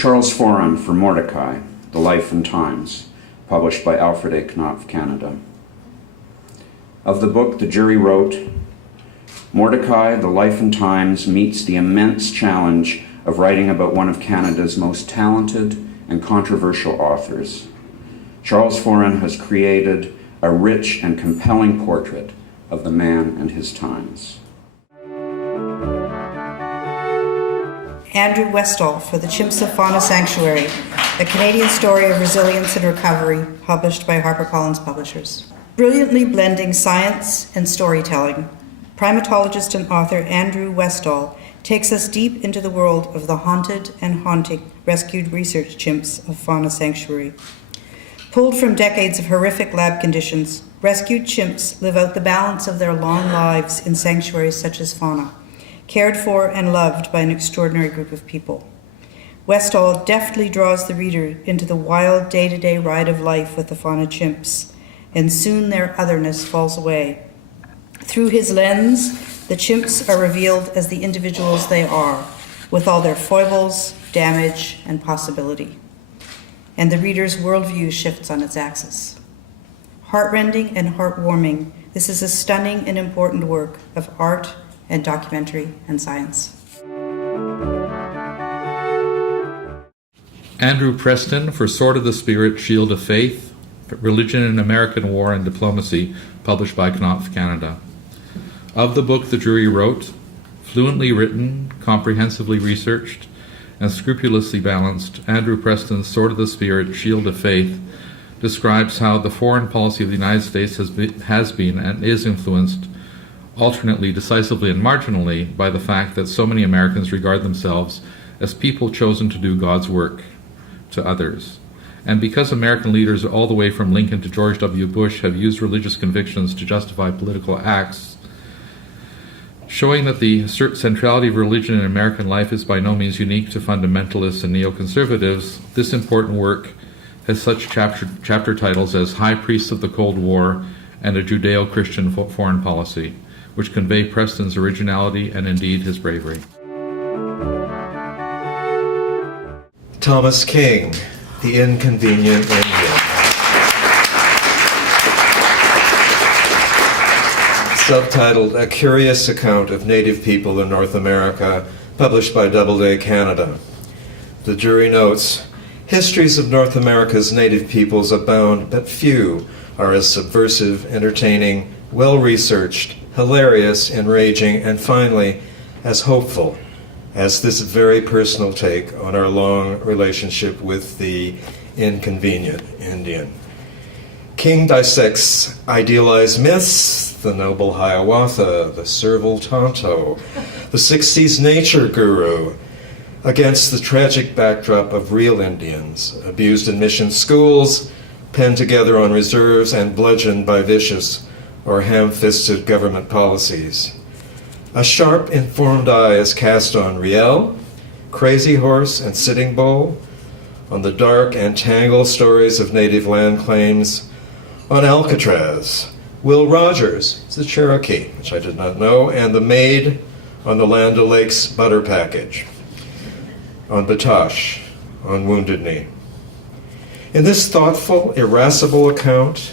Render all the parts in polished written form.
Charles Foran for Mordecai, The Life and Times, published by Alfred A. Knopf, Canada. Of the book, the jury wrote, Mordecai, The Life and Times meets the immense challenge of writing about one of Canada's most talented and controversial authors. Charles Foran has created a rich and compelling portrait of the man and his times. Andrew Westall for The Chimps of Fauna Sanctuary, a Canadian story of resilience and recovery, published by HarperCollins Publishers. Brilliantly blending science and storytelling, primatologist and author Andrew Westall takes us deep into the world of the haunted and haunting rescued research chimps of Fauna Sanctuary. Pulled from decades of horrific lab conditions, rescued chimps live out the balance of their long lives in sanctuaries such as Fauna, cared for and loved by an extraordinary group of people. Westall deftly draws the reader into the wild day-to-day ride of life with the fauna chimps, and soon their otherness falls away. Through his lens, the chimps are revealed as the individuals they are, with all their foibles, damage, and possibility. And the reader's worldview shifts on its axis. Heartrending and heartwarming, this is a stunning and important work of art and documentary and science. Andrew Preston for Sword of the Spirit, Shield of Faith, Religion in American War and Diplomacy, published by Knopf, Canada. Of the book the jury wrote, fluently written, comprehensively researched, and scrupulously balanced, Andrew Preston's Sword of the Spirit, Shield of Faith describes how the foreign policy of the United States has been and is influenced alternately, decisively, and marginally by the fact that so many Americans regard themselves as people chosen to do God's work to others. And because American leaders all the way from Lincoln to George W. Bush have used religious convictions to justify political acts, showing that the centrality of religion in American life is by no means unique to fundamentalists and neoconservatives, this important work has such chapter titles as High Priests of the Cold War and A Judeo-Christian Foreign Policy, which convey Preston's originality and indeed his bravery. Thomas King, The Inconvenient Indian. Subtitled A Curious Account of Native People in North America, published by Doubleday, Canada. The jury notes, histories of North America's native peoples abound, but few are as subversive, entertaining, well-researched, hilarious, enraging, and finally, as hopeful as this very personal take on our long relationship with the inconvenient Indian. King dissects idealized myths, the noble Hiawatha, the servile Tonto, the 60s nature guru, against the tragic backdrop of real Indians, abused in mission schools, penned together on reserves, and bludgeoned by vicious or ham-fisted government policies. A sharp, informed eye is cast on Riel, Crazy Horse, and Sitting Bull, on the dark and tangled stories of native land claims, on Alcatraz, Will Rogers, the Cherokee, which I did not know, and the Maid on the Land O'Lakes butter package, on Batoche, on Wounded Knee. In this thoughtful, irascible account,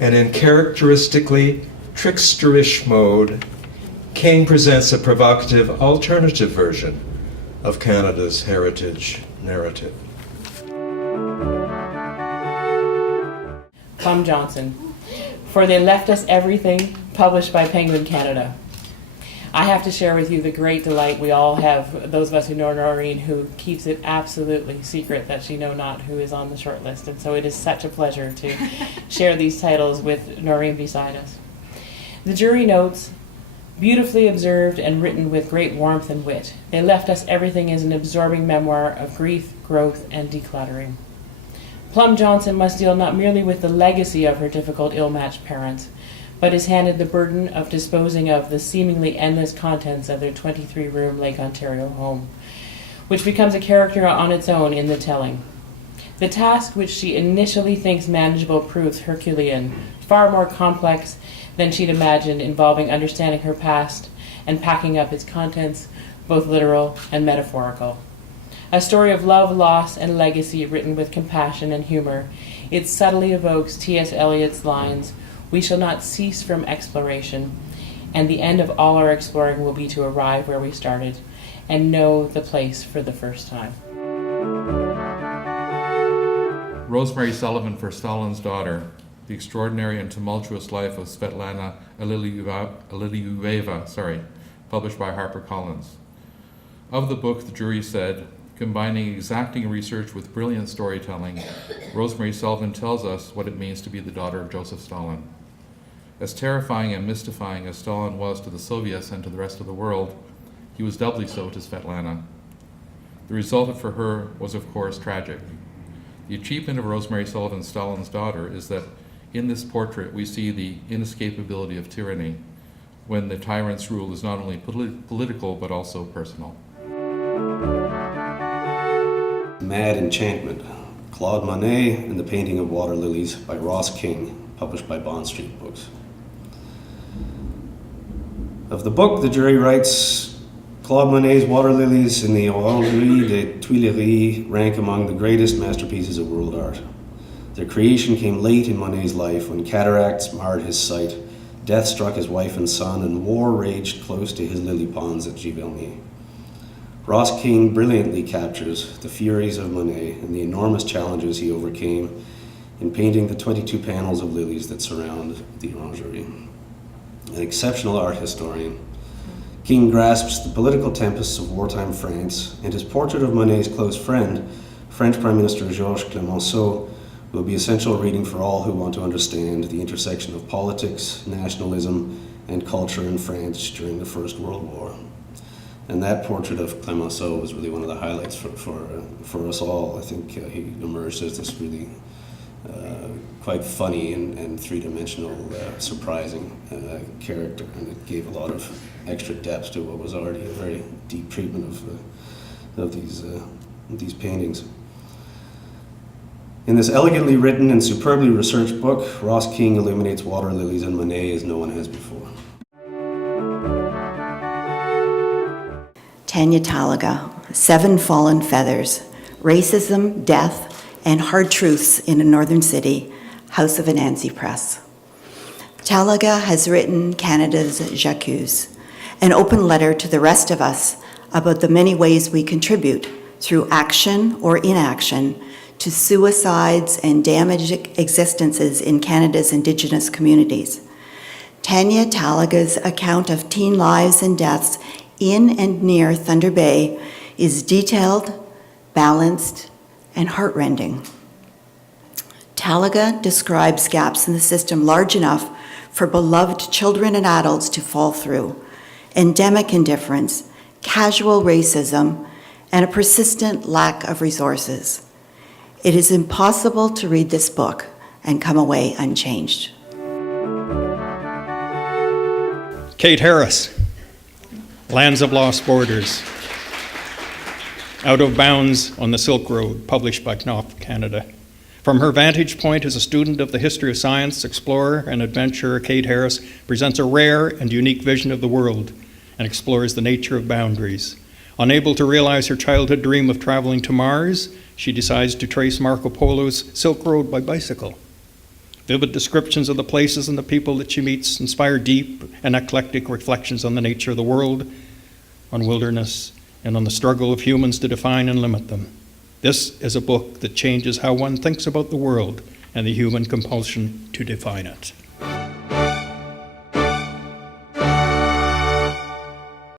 and in characteristically tricksterish mode, King presents a provocative alternative version of Canada's heritage narrative. Plum Johnson, for They Left Us Everything, published by Penguin Canada. I have to share with you the great delight we all have, those of us who know Noreen, who keeps it absolutely secret that she know not who is on the short list. And so it is such a pleasure to share these titles with Noreen beside us. The jury notes, beautifully observed and written with great warmth and wit, They Left Us Everything is an absorbing memoir of grief, growth, and decluttering. Plum Johnson must deal not merely with the legacy of her difficult, ill-matched parents, but is handed the burden of disposing of the seemingly endless contents of their 23-room Lake Ontario home, which becomes a character on its own in the telling. The task, which she initially thinks manageable, proves Herculean, far more complex than she'd imagined, involving understanding her past and packing up its contents, both literal and metaphorical. A story of love, loss, and legacy written with compassion and humor. It subtly evokes T.S. Eliot's lines, "We shall not cease from exploration, and the end of all our exploring will be to arrive where we started and know the place for the first time." Rosemary Sullivan for Stalin's Daughter, The Extraordinary and Tumultuous Life of Svetlana Elyuyeva, published by HarperCollins. Of the book, the jury said, combining exacting research with brilliant storytelling, Rosemary Sullivan tells us what it means to be the daughter of Joseph Stalin. As terrifying and mystifying as Stalin was to the Soviets and to the rest of the world, he was doubly so to Svetlana. The result for her was, of course, tragic. The achievement of Rosemary Sullivan's Stalin's Daughter is that in this portrait we see the inescapability of tyranny, when the tyrant's rule is not only political but also personal. Mad Enchantment, Claude Monet and the Painting of Water Lilies by Ross King, published by Bond Street Books. Of the book, the jury writes, Claude Monet's Water Lilies in the Orangerie des Tuileries rank among the greatest masterpieces of world art. Their creation came late in Monet's life when cataracts marred his sight, death struck his wife and son, and war raged close to his lily ponds at Giverny. Ross King brilliantly captures the furies of Monet and the enormous challenges he overcame in painting the 22 panels of lilies that surround the Orangerie. An exceptional art historian, King grasps the political tempests of wartime France, and his portrait of Monet's close friend, French Prime Minister Georges Clemenceau, will be essential reading for all who want to understand the intersection of politics, nationalism, and culture in France during the First World War. And that portrait of Clemenceau was really one of the highlights for us all. I think he emerged as this really quite funny and three-dimensional, surprising character, and it gave a lot of extra depth to what was already a very deep treatment of these paintings. In this elegantly written and superbly researched book, Ross King illuminates water lilies and Monet as no one has before. Tanya Talaga, Seven Fallen Feathers, Racism, Death, and Hard Truths in a Northern City, House of Anansi Press. Talaga has written Canada's J'accuse, an open letter to the rest of us about the many ways we contribute, through action or inaction, to suicides and damaged existences in Canada's Indigenous communities. Tanya Talaga's account of teen lives and deaths in and near Thunder Bay is detailed, balanced, and heartrending. Talaga describes gaps in the system large enough for beloved children and adults to fall through, endemic indifference, casual racism, and a persistent lack of resources. It is impossible to read this book and come away unchanged. Kate Harris, Lands of Lost Borders, Out of Bounds on the Silk Road, published by Knopf Canada. From her vantage point as a student of the history of science, explorer, and adventurer, Kate Harris presents a rare and unique vision of the world and explores the nature of boundaries. Unable to realize her childhood dream of traveling to Mars, she decides to trace Marco Polo's Silk Road by bicycle. Vivid descriptions of the places and the people that she meets inspire deep and eclectic reflections on the nature of the world, on wilderness, and on the struggle of humans to define and limit them. This is a book that changes how one thinks about the world and the human compulsion to define it.